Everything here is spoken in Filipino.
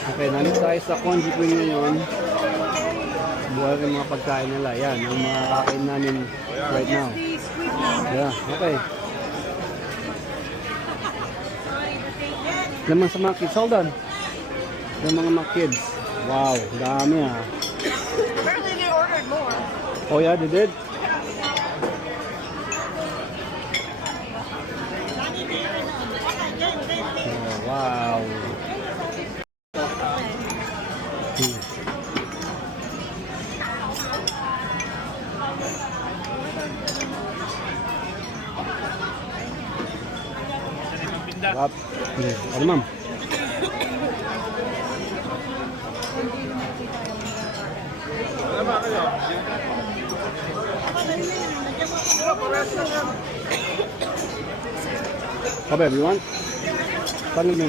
Okay, nandito tayo sa Konji Queen ngayon. Buhay yung mga pagkain nila. Yan, ang mga kakain namin right now. Yeah, okay. Naman sa mga kids. Hold on. Yung mga kids. Wow, dami ah. Apparently they ordered more. Oh yeah, they did? Oh, wow. Sarap. Ano ma'am? Kabe, you want? Paano mo?